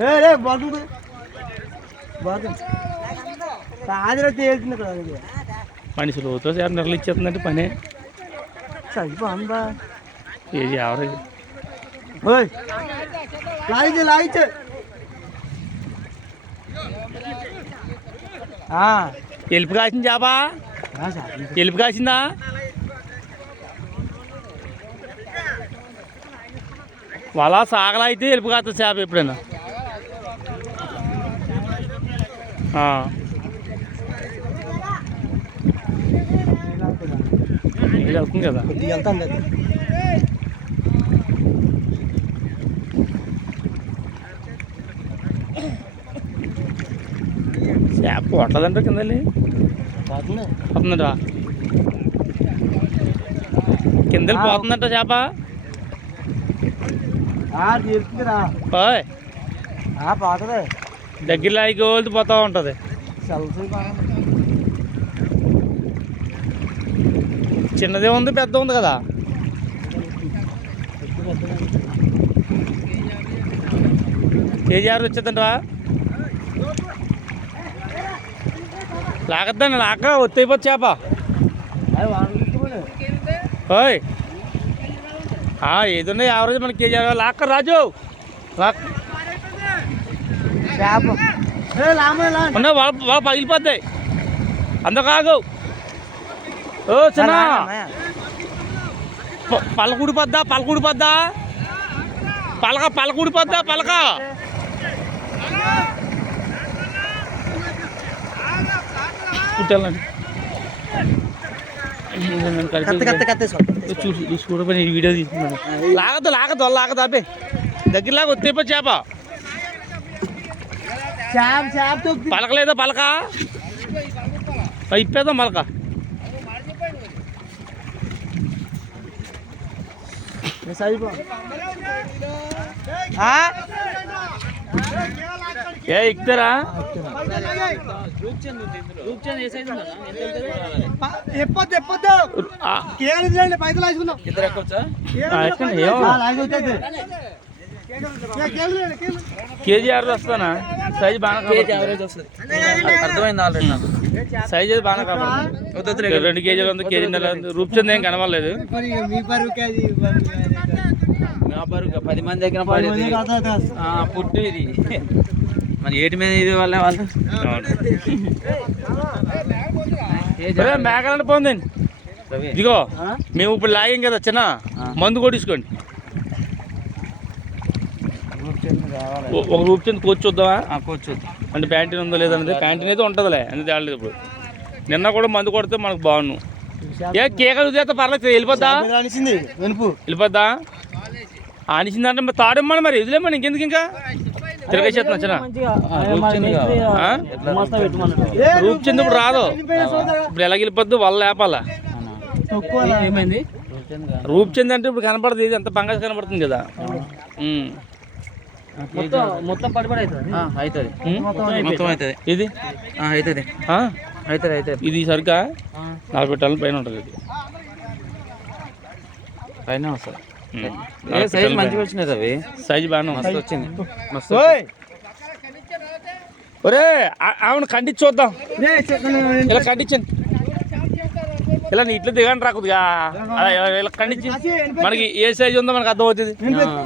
రే బాగుంది. బాగుంది. కాదురా తేలుతుంది ఇక్కడ. మనిషి లోతో సేపు నిర్లిచ్చేస్తుందంటే పని. చచ్చిపోందా ఏది ఓయ్ లాగిచ్చే ఎలుపు కాసింది చేపా. ఎలుపు కాసిందా? వల సాగలా అయితే ఎలుపు కాస్తుంది చేప ఎప్పుడైనా. ఆ. ఇది వెళ్తుంది కదా ఇది వెళ్తాను అది. చేప కొట్టదంట కింద వెళ్ళి పోతుంది. పోతుందంట కింద వెళ్ళి పోతుందంట చేప ఆ, తేలుతుందిరా ఓయ్ ఆ, పోతుంది దగ్గరలో ఆగి గోల్ది పోతూ ఉంటుంది. చిన్నదే ఉంది పెద్ద ఉంది కదా. కేజీ ఆరు వచ్చేద్దంటవా లాగద్దండి లాక ఒత్తైపోతే చేప. ఓయ్. ఆ, ఏదున్నా యావరేజ్ మనకి కేజీ ఆరు లాక్క రాజు. లాక్. చేప ఏ లామే లా ఉన్నా వాళ్ళ వాళ్ళ పగిలిపోద్దాయి అందకాగు. ఓ చిన్న. పలకూడిపోద్దా పలకూడిపోద్దా పలక పలకూడిపోద్దా పలక? కుట్టాలండి కత్తి కత్తి కత్తి చూసి చూసి కూడా వీడియో తీసుకున్నాను లాగదు లాగదు లాగదు అబ్బే దగ్గరలాగా వచ్చేపో చేప. పలకలేదా పలక? ఇప్పేదా మలక ఏ ఎక్కుతారా ఎప్పొద్దు ఎప్పొద్దు. పైసలు వేసుకుందాం కేగలు ఇవ్వండి, కేగలు. కేజీ ఆరు వస్తానా? సైజు బాగా అర్థమైంది ఆల్రెడీ నాకు? సైజు అది బాగా కాబట్టి వద్దొద్దులే. రెండు కేజీలు ఉంది కేజీ రూపచంద్ ఏం కనవలేదు బరువు పది మంది దగ్గర పుట్టు ఇది. మన ఏటి మీద ఇది వాళ్ళ వాళ్ళు? మేకలంటే పోందండి ఇదిగో? మేము ఇప్పుడు లాగాం కదా చిన్న. మందు కొట్టించుకోండి ఓ- ఒక రూపచంద్ కోచ్ చూద్దామా ఆ, కూర్చో అంటే ప్యాంటీన్ ఉందో లేదన్నది ప్యాంటీన్ అయితే ఉంటుందిలే అని తేలేదు ఇప్పుడు. నిన్న కూడా మందు కొడితే మనకు బాగుండు. ఏ కేకలు చేస్తే పర్లేదు వెళ్ళిపోద్దా? వెళ్ళిపోద్దా? ఆనిసిందంటే మరి తాడమ్మని మరి వదిలేమని ఇంకెందుకు ఇంకా? తిరగేసేస్తున్నా చిన్న ఆ? రూపచంద్ ఇప్పుడు రాదు. ఇప్పుడు ఎలా వెళ్ళిపోద్దు వాళ్ళ లేపాలా? ఏమైంది? రూపచంద్ అంటే ఇప్పుడు కనపడదు ఇది అంత బంగారు కనపడుతుంది కదా. ఉమ్. మొత్తం పడిపడి అవుతుంది? మొత్తం అవుతుంది ఇది? అవుతుంది ఆ? అవుతుంది అవుతుంది ఇది సరికా నలభై టన్నుల పైన ఉంటుంది ఇది. పైన వస్తుంది. ఏ సైజ్ మంచిగా. వచ్చినాయి రవి సైజు బాగానే మస్తు వచ్చింది. మస్తు ఒరే ఆవిడ ఖండించి చూద్దాం. ఇలా ఖండించండి ఇలా నీటిలో దిగండి రా కొద్దిగా. అలా ఇలా- ఖండించి మనకి ఏ సైజు ఉందో మనకు అర్థమవుతుంది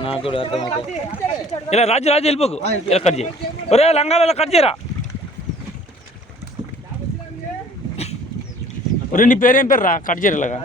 నాకు అర్థమవుతుంది ఇలా రాజు రాజు వెళ్ళిపోకు. ఇలా కట్ చేయి. ఒరే లంగాలు ఇలా కట్ చేయరా? ఒరే నీ పేరేం పేరు రా కట్ చేయరు ఇలాగా?